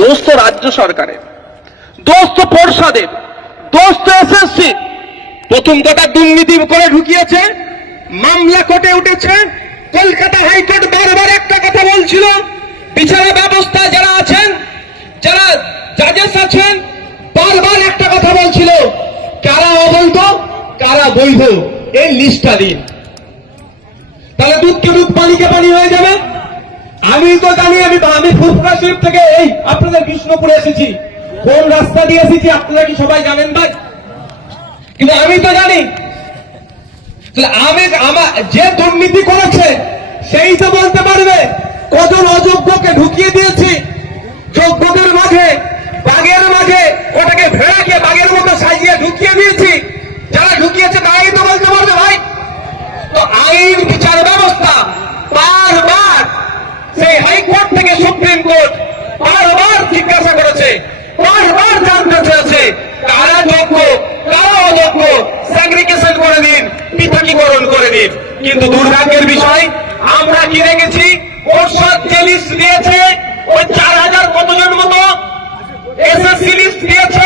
দোষ তো রাজ্য সরকারের দোষ তো পর্ষদের দোষ তো এসএসসি প্রথম কথা দুর্নীতি করে ঢুকিয়েছে, মামলা কোর্টে উঠেছে, কলকাতা হাইকোর্ট বারবার একটা কথা বলছিল, বিচার ব্যবস্থা যারা আছেন, যারা জাজেস আছেন, বারবার একটা কথা বলছিল, কারা অবৈধ, কারা বৈধ, এই লিস্টটা দিন। তাহলে দুধকে দুধ পানিকে পানি হয়ে যাবে? আমি তো জানি, আমি আমি ফুরফুরা শরীফ থেকে এই আপনাদের বিষ্ণুপুরে এসেছি। কোন রাস্তা দিয়ে এসেছি আপনারা কি সবাই জানেন ভাই? কিন্তু আমি তো জানি। আমি, আমার, যে দুর্নীতি করেছে, সেই তো বলতে পারবে কজন অযোগ্যকে ঢুকিয়ে দিয়েছি। যোগ্যদের মাঝে, বাঘের মাঝে, ওটাকে ভেড়াকে সুপ্রিম কোর্ট বারবার জিজ্ঞাসা করেছে বারবার জানতে চেয়েছে, কারা যোগ্য, কারা অযোগ্য স্যাগ্রিগেশন করে দিন, পৃথকীকরণ করে দিন। কিন্তু দুর্ভাগ্যের বিষয়, আমরা কি দেখেছি ওরশাদ যে লিস্ট দিয়েছে, ওই চার হাজার কতজন মতো? এসএসসি লিস্ট দিয়েছে